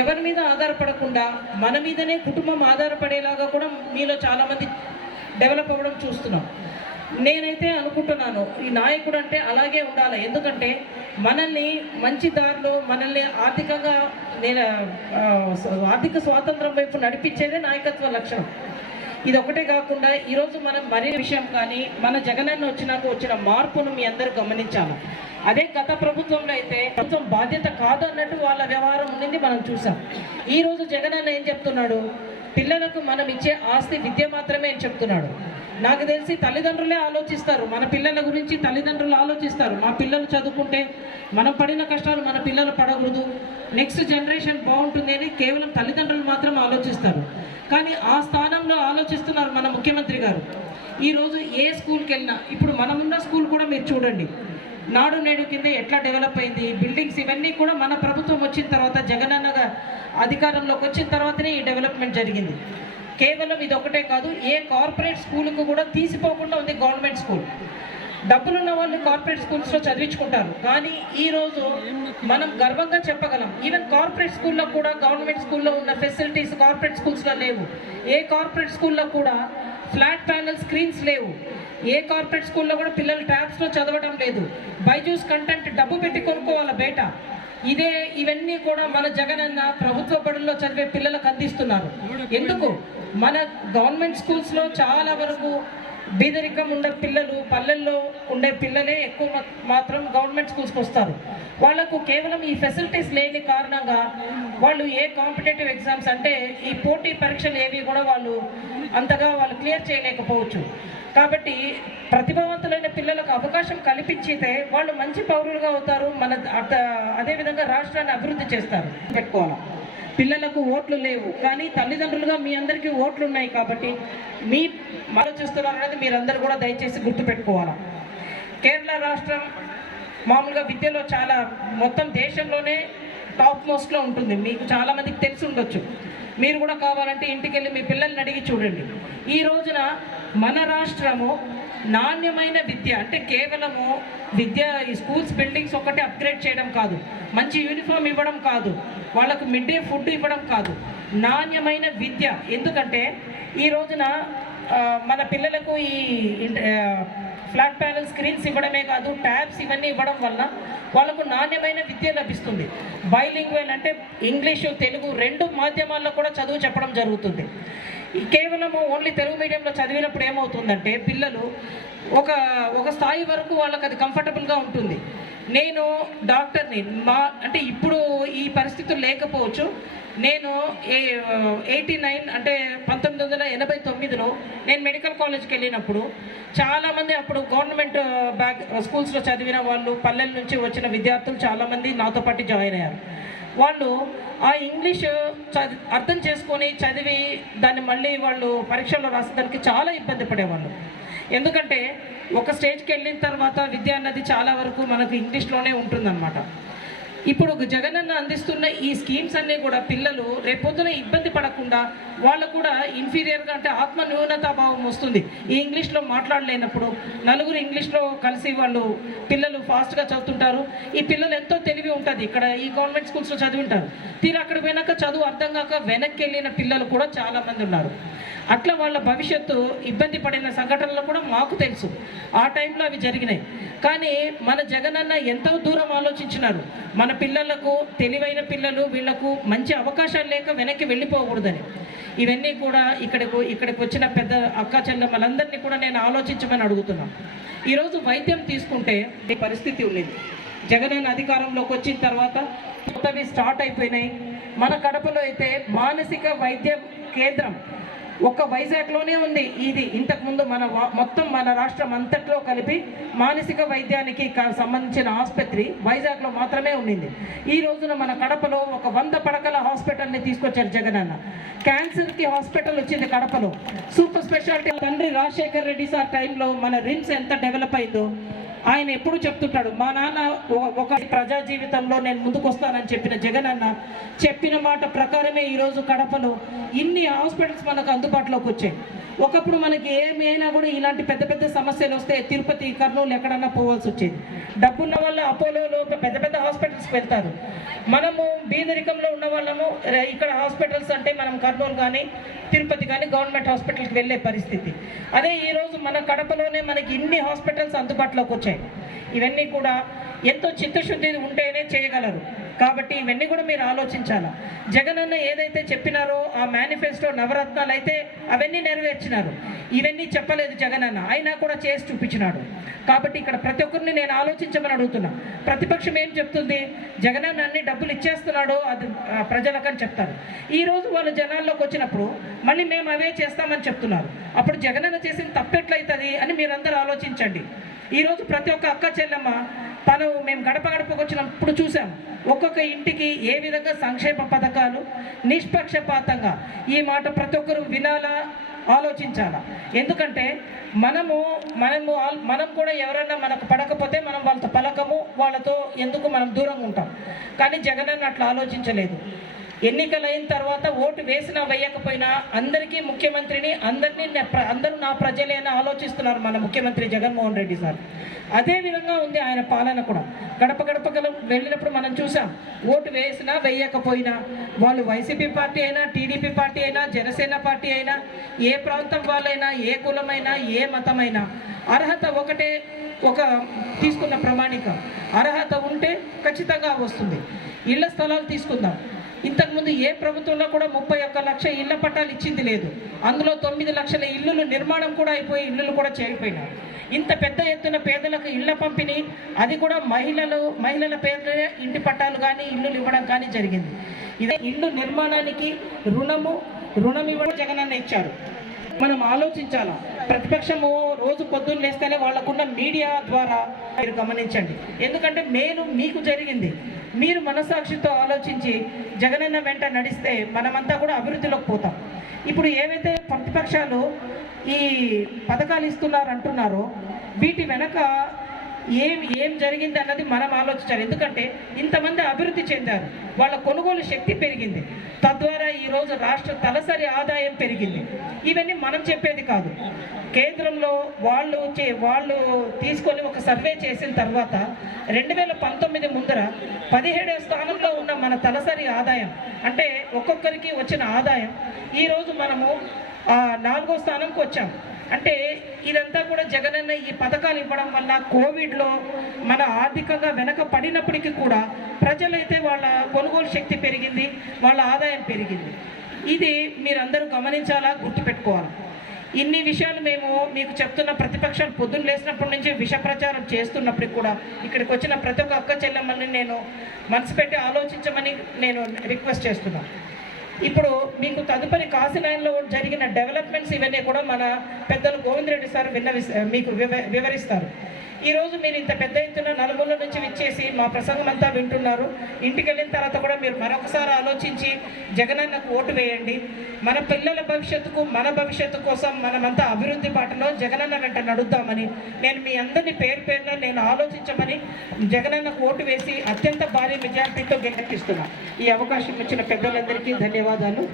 ఎవరి మీద ఆధారపడకుండా మన మీదనే కుటుంబం ఆధారపడేలాగా కూడా మీలో చాలామంది డెవలప్ అవ్వడం చూస్తున్నాం. నేనైతే అనుకుంటున్నాను ఈ నాయకుడు అంటే అలాగే ఉండాలి. ఎందుకంటే మనల్ని మంచి దారిలో మనల్ని ఆర్థికంగా నేను ఆర్థిక స్వాతంత్రం వైపు నడిపించేదే నాయకత్వ లక్షణం. ఇది ఒకటే కాకుండా ఈరోజు మనం మరే విషయం కానీ మన జగనన్న వచ్చినాక వచ్చిన మార్పును మీ అందరూ గమనించాము అదే గత ప్రభుత్వంలో అయితే ప్రభుత్వం బాధ్యత కాదు అన్నట్టు వాళ్ళ వ్యవహారం ఉండింది మనం చూసాం. ఈ రోజు జగనన్న ఏం చెప్తున్నాడు? పిల్లలకు మనం ఇచ్చే ఆస్తి విద్య మాత్రమే అని చెప్తున్నాడు. నాకు తెలిసి తల్లిదండ్రులే ఆలోచిస్తారు. మన పిల్లల గురించి తల్లిదండ్రులు ఆలోచిస్తారు. మా పిల్లలు చదువుకుంటే మనం పడిన కష్టాలు మన పిల్లలు పడకూడదు. నెక్స్ట్ జనరేషన్ బాగుంటుంది అని కేవలం తల్లిదండ్రులు మాత్రం ఆలోచిస్తారు. కానీ ఆ స్థానంలో ఆలోచిస్తున్నారు మన ముఖ్యమంత్రి గారు. ఈరోజు ఏ స్కూల్కి వెళ్ళినా ఇప్పుడు మనమున్న స్కూల్ కూడా మీరు చూడండి. నాడు నేడు కింద ఎట్లా డెవలప్ అయింది బిల్డింగ్స్ ఇవన్నీ కూడా మన ప్రభుత్వం వచ్చిన తర్వాత జగనన్నగా అధికారంలోకి వచ్చిన తర్వాతనే ఈ డెవలప్మెంట్ జరిగింది. కేవలం ఇది ఒకటే కాదు ఏ కార్పొరేట్ స్కూల్కు కూడా తీసిపోకుండా ఉంది గవర్నమెంట్ స్కూల్. డబ్బులున్న వాళ్ళు కార్పొరేట్ స్కూల్స్లో చదివించుకుంటారు. కానీ ఈరోజు మనం గర్వంగా చెప్పగలం ఈవెన్ కార్పొరేట్ స్కూల్లో కూడా గవర్నమెంట్ స్కూల్లో ఉన్న ఫెసిలిటీస్ కార్పొరేట్ స్కూల్స్లో లేవు. ఏ కార్పొరేట్ స్కూల్లో కూడా ఫ్లాట్ ప్యానల్ స్క్రీన్స్ లేవు. ఏ కార్పొరేట్ స్కూల్లో కూడా పిల్లలు ట్యాబ్స్లో చదవడం లేదు. బైజూస్ కంటెంట్ డబ్బు పెట్టి కొనుక్కోవాలి బయట ఇదే ఇవన్నీ కూడా మన జగనన్న ప్రభుత్వ బడుల్లో చదివే పిల్లలకు అందిస్తున్నారు. ఎందుకు? మన గవర్నమెంట్ స్కూల్స్లో చాలా వరకు బీదరికం ఉండే పిల్లలు పల్లెల్లో ఉండే పిల్లలే ఎక్కువ మాత్రం గవర్నమెంట్ స్కూల్స్కి వస్తారు. వాళ్ళకు కేవలం ఈ ఫెసిలిటీస్ లేని కారణంగా వాళ్ళు ఏ కాంపిటేటివ్ ఎగ్జామ్స్ అంటే ఈ పోటీ పరీక్షలు ఏవి కూడా వాళ్ళు అంతగా వాళ్ళు క్లియర్ చేయలేకపోవచ్చు. కాబట్టి ప్రతిభావంతులైన పిల్లలకు అవకాశం కల్పించితే వాళ్ళు మంచి పౌరులుగా అవుతారు. మన అదేవిధంగా రాష్ట్రాన్ని అభివృద్ధి చేస్తారు. పెట్టుకోవాలి. పిల్లలకు ఓట్లు లేవు. కానీ తల్లిదండ్రులుగా మీ అందరికీ ఓట్లు ఉన్నాయి కాబట్టి మీ ఆలోచిస్తున్నారు అనేది మీరందరూ కూడా దయచేసి గుర్తుపెట్టుకోవాలి? కేరళ రాష్ట్రం మామూలుగా విద్యలో చాలా మొత్తం దేశంలోనే టాప్ మోస్ట్లో ఉంటుంది. మీకు చాలామందికి తెలిసి ఉండొచ్చు. మీరు కూడా కావాలంటే ఇంటికి వెళ్ళి మీ పిల్లల్ని అడిగి చూడండి. ఈ రోజున మన రాష్ట్రము నాణ్యమైన విద్య అంటే కేవలము విద్య ఈ స్కూల్స్ బిల్డింగ్స్ ఒకటి అప్గ్రేడ్ చేయడం కాదు. మంచి యూనిఫామ్ ఇవ్వడం కాదు. వాళ్ళకు మిడ్ డే ఫుడ్ ఇవ్వడం కాదు. నాణ్యమైన విద్య. ఎందుకంటే ఈ రోజున మన పిల్లలకు ఈ ఫ్లాట్ ప్యానల్ స్క్రీన్స్ ఇవ్వడమే కాదు ట్యాబ్స్ ఇవన్నీ ఇవ్వడం వల్ల వాళ్ళకు నాణ్యమైన విద్య లభిస్తుంది. బైలింగ్వల్ అంటే ఇంగ్లీషు తెలుగు రెండు మాధ్యమాల్లో కూడా చదువు చెప్పడం జరుగుతుంది. కేవలము ఓన్లీ తెలుగు మీడియంలో చదివినప్పుడు ఏమవుతుందంటే పిల్లలు ఒక ఒక స్థాయి వరకు వాళ్ళకి అది కంఫర్టబుల్గా ఉంటుంది. నేను డాక్టర్ని మా అంటే ఇప్పుడు ఈ పరిస్థితులు లేకపోవచ్చు నేను ఏ ఎయిటీ నైన్ అంటే పంతొమ్మిది వందల ఎనభై తొమ్మిదిలో నేను మెడికల్ కాలేజ్కి వెళ్ళినప్పుడు చాలామంది అప్పుడు గవర్నమెంట్ బ్యాక్ స్కూల్స్లో చదివిన వాళ్ళు పల్లెల నుంచి వచ్చిన విద్యార్థులు చాలామంది నాతో పాటు జాయిన్ అయ్యారు. వాళ్ళు ఆ ఇంగ్లీష్ చది అర్థం చేసుకొని చదివి దాన్ని మళ్ళీ వాళ్ళు పరీక్షల్లో రాసేదానికి చాలా ఇబ్బంది పడేవాళ్ళు. ఎందుకంటే ఒక స్టేజ్కి వెళ్ళిన తర్వాత విద్య అన్నది చాలా వరకు మనకు ఇంగ్లీష్లోనే ఉంటుందన్నమాట. ఇప్పుడు జగనన్న అందిస్తున్న ఈ స్కీమ్స్ అన్నీ కూడా పిల్లలు రేపొద్దున ఇబ్బంది పడకుండా వాళ్ళకు కూడా ఇన్ఫీరియర్గా అంటే ఆత్మ న్యూనతాభావం వస్తుంది. ఈ ఇంగ్లీష్లో మాట్లాడలేనప్పుడు నలుగురు ఇంగ్లీష్లో కలిసి వాళ్ళు పిల్లలు ఫాస్ట్గా చదువుతుంటారు. ఈ పిల్లలు ఎంతో తెలివి ఉంటుంది. ఇక్కడ ఈ గవర్నమెంట్ స్కూల్స్లో చదివింటారు. తీరు అక్కడ పోయినాక చదువు అర్థం కాక వెనక్కి వెళ్ళిన పిల్లలు కూడా చాలామంది ఉన్నారు. అట్లా వాళ్ళ భవిష్యత్తు ఇబ్బంది పడిన సంఘటనలు కూడా మాకు తెలుసు. ఆ టైంలో అవి జరిగినాయి. కానీ మన జగనన్న ఎంతో దూరం ఆలోచించినారు. మన పిల్లలకు తెలివైన పిల్లలు వీళ్ళకు మంచి అవకాశాలు లేక వెనక్కి వెళ్ళిపోకూడదని. ఇవన్నీ కూడా ఇక్కడికి ఇక్కడికి వచ్చిన పెద్ద అక్క చెల్లెమ్మలందరినీ కూడా నేను ఆలోచించమని అడుగుతున్నాను. ఈరోజు వైద్యం తీసుకుంటే ఈ పరిస్థితి ఉండేది జగనన్న అధికారంలోకి వచ్చిన తర్వాత కొత్తవి స్టార్ట్ అయిపోయినాయి. మన కడపలో అయితే మానసిక వైద్య కేంద్రం ఒక్క వైజాగ్లోనే ఉంది ఇది. ఇంతకుముందు మన మొత్తం మన రాష్ట్రం అంతట్లో కలిపి మానసిక వైద్యానికి సంబంధించిన ఆసుపత్రి వైజాగ్లో మాత్రమే ఉండింది. ఈ రోజున మన కడపలో ఒక వంద పడకల హాస్పిటల్ని తీసుకొచ్చారు జగనన్న. క్యాన్సర్కి హాస్పిటల్ వచ్చింది కడపలో. సూపర్ స్పెషాలిటీ తండ్రి రాజశేఖర్ రెడ్డి సార్ టైంలో మన రిమ్స్ ఎంత డెవలప్ అయిందో ఆయన ఎప్పుడు చెప్తుంటాడు మా నాన్న ఒక ప్రజా జీవితంలో నేను ముందుకు వస్తానని చెప్పిన జగన్ అన్న చెప్పిన మాట ప్రకారమే ఈరోజు కడపలో ఇన్ని హాస్పిటల్స్ మనకు అందుబాటులోకి వచ్చాయి. ఒకప్పుడు మనకి ఏమైనా కూడా ఇలాంటి పెద్ద పెద్ద సమస్యలు వస్తే తిరుపతి కర్నూలు ఎక్కడన్నా పోవాల్సి వచ్చేది. డబ్బున్న వాళ్ళు అపోలోలో పెద్ద పెద్ద హాస్పిటల్స్కి వెళ్తారు. మనము బీదరికంలో ఉన్న వాళ్ళము ఇక్కడ హాస్పిటల్స్ అంటే మనం కర్నూలు కానీ తిరుపతి కానీ గవర్నమెంట్ హాస్పిటల్కి వెళ్ళే పరిస్థితి. అదే ఈరోజు మన కడపలోనే మనకి ఇన్ని హాస్పిటల్స్ అందుబాటులోకి వచ్చాయి. ఇవన్నీ కూడా ఎంతో చిత్తశుద్ధి ఉంటేనే చేయగలరు. కాబట్టి ఇవన్నీ కూడా మీరు ఆలోచించాలా? జగన్ అన్న ఏదైతే చెప్పినారో ఆ మేనిఫెస్టో నవరత్నాలు అయితే అవన్నీ నెరవేర్చినారు. ఇవన్నీ చెప్పలేదు జగన్ అన్న అయినా కూడా చేసి చూపించినాడు. కాబట్టి ఇక్కడ ప్రతి ఒక్కరిని నేను ఆలోచించమని అడుగుతున్నా. ప్రతిపక్షం ఏం చెప్తుంది? జగన్ అన్న అన్ని డబ్బులు ఇచ్చేస్తున్నాడు అది ప్రజలకని చెప్తారు. ఈరోజు వాళ్ళు జనాల్లోకి వచ్చినప్పుడు మళ్ళీ మేము అవే చేస్తామని చెప్తున్నారు. అప్పుడు జగన్ అన్న చేసిన తప్పెట్లయితుంది అని మీరందరూ ఆలోచించండి. ఈరోజు ప్రతి ఒక్క అక్క చెల్లెమ్మ తను మేము గడప గడపకు వచ్చినప్పుడు చూసాం ఒక్కొక్క ఇంటికి ఏ విధంగా సంక్షేమ పథకాలు నిష్పక్షపాతంగా ఈ మాట ప్రతి ఒక్కరు వినాలా ఆలోచించాలా? ఎందుకంటే మనము మనము మనం కూడా ఎవరైనా మనకు పడకపోతే మనం వాళ్ళతో పలకము వాళ్ళతో ఎందుకు మనం దూరంగా ఉంటాం? కానీ జగన్ అట్లా ఆలోచించలేదు. ఎన్నికలైన తర్వాత ఓటు వేసినా వేయకపోయినా అందరికీ ముఖ్యమంత్రిని అందరినీ ప్ర- అందరూ నా ప్రజలే అని ఆలోచిస్తున్నారు మన ముఖ్యమంత్రి జగన్మోహన్ రెడ్డి సార్. అదే విధంగా ఉంది ఆయన పాలన కూడా. గడప గడప వెళ్ళినప్పుడు మనం చూసాం ఓటు వేసినా వేయకపోయినా వాళ్ళు వైసీపీ పార్టీ అయినా టీడీపీ పార్టీ అయినా జనసేన పార్టీ అయినా ఏ ప్రాంతం వాళ్ళైనా ఏ కులమైనా ఏ మతమైనా అర్హత ఒకటే ఒక తీసుకున్న ప్రమాణిక. అర్హత ఉంటే ఖచ్చితంగా వస్తుంది. ఇళ్ళ స్థలాలు తీసుకుందాం. ఇంతకుముందు ఏ ప్రభుత్వంలో కూడా ముప్పై ఒక్క లక్ష ఇళ్ళ పట్టాలు ఇచ్చింది లేదు. అందులో తొమ్మిది లక్షల ఇల్లులు నిర్మాణం కూడా అయిపోయి ఇల్లులు కూడా చేరిపోయినాయి. ఇంత పెద్ద ఎత్తున పేదలకు ఇళ్ళ పంపిణీ అది కూడా మహిళలు మహిళల పేదలే ఇంటి పట్టాలు కానీ ఇల్లులు ఇవ్వడం కానీ జరిగింది. ఇదే ఇల్లు నిర్మాణానికి రుణము రుణం ఇవ్వడం జగనన్న ఇచ్చారు. మనం ఆలోచించాలా? ప్రతిపక్షము రోజు పొద్దున్న లేస్తేనే వాళ్ళకున్న మీడియా ద్వారా మీరు గమనించండి. ఎందుకంటే మేలు మీకు జరిగింది. మీరు మనస్సాక్షితో ఆలోచించి జగనన్న వెంట నడిస్తే మనమంతా కూడా అభివృద్ధిలోకి పోతాం. ఇప్పుడు ఏవైతే ప్రతిపక్షాలు ఈ పథకాలు ఇస్తున్నారు అంటున్నారో వీటి వెనక ఏం ఏం జరిగింది అన్నది మనం ఆలోచించాలి. ఎందుకంటే ఇంతమంది అభివృద్ధి చెందారు. వాళ్ళ కొనుగోలు శక్తి పెరిగింది. తద్వారా ఈరోజు రాష్ట్ర తలసరి ఆదాయం పెరిగింది. ఇవన్నీ మనం చెప్పేది కాదు. కేంద్రంలో వాళ్ళు చే వాళ్ళు తీసుకొని ఒక సర్వే చేసిన తర్వాత రెండు వేల పంతొమ్మిది ముందర పదిహేడవ స్థానంలో ఉన్న మన తలసరి ఆదాయం అంటే ఒక్కొక్కరికి వచ్చిన ఆదాయం ఈరోజు మనము నాలుగో స్థానంకి వచ్చాం. అంటే ఇదంతా కూడా జగనన్న ఈ పథకాలు ఇవ్వడం వల్ల కోవిడ్లో మన ఆర్థికంగా వెనక పడినప్పటికీ కూడా ప్రజలైతే వాళ్ళ కొనుగోలు శక్తి పెరిగింది వాళ్ళ ఆదాయం పెరిగింది. ఇది మీరందరూ గమనించాలా గుర్తుపెట్టుకోవాలి? ఇన్ని విషయాలు మేము మీకు చెప్తున్న ప్రతిపక్షాలు పొద్దున్న లేచినప్పటి నుంచి విష ప్రచారం చేస్తున్నప్పటికి కూడా ఇక్కడికి వచ్చిన ప్రతి ఒక్క అక్క చెల్లెమ్మని నేను మనసు పెట్టి ఆలోచించమని నేను రిక్వెస్ట్ చేస్తున్నాను ఇప్పుడు మీకు తదుపరి కాశీనాయనలో జరిగిన డెవలప్మెంట్స్ ఇవన్నీ కూడా మన పెద్దలు గోవిందరెడ్డి సార్ విన్నవి మీకు వివ వివరిస్తారు. ఈరోజు మీరు ఇంత పెద్ద ఎత్తున నలుమూల నుంచి విచ్చేసి మా ప్రసంగం అంతా వింటున్నారు. ఇంటికి వెళ్ళిన తర్వాత కూడా మీరు మరొకసారి ఆలోచించి జగనన్నకు ఓటు వేయండి. మన పిల్లల భవిష్యత్తుకు మన భవిష్యత్తు కోసం మనమంతా అభివృద్ధి బాటలో జగనన్న వెంట నడుద్దామని నేను మీ అందరినీ పేరు పేరున నేను ఆలోచించమని జగనన్నకు ఓటు వేసి అత్యంత భారీ మెజార్టీతో గెలిపిస్తున్నా ఈ అవకాశం ఇచ్చిన పెద్దలందరికీ ధన్యవాదాలు.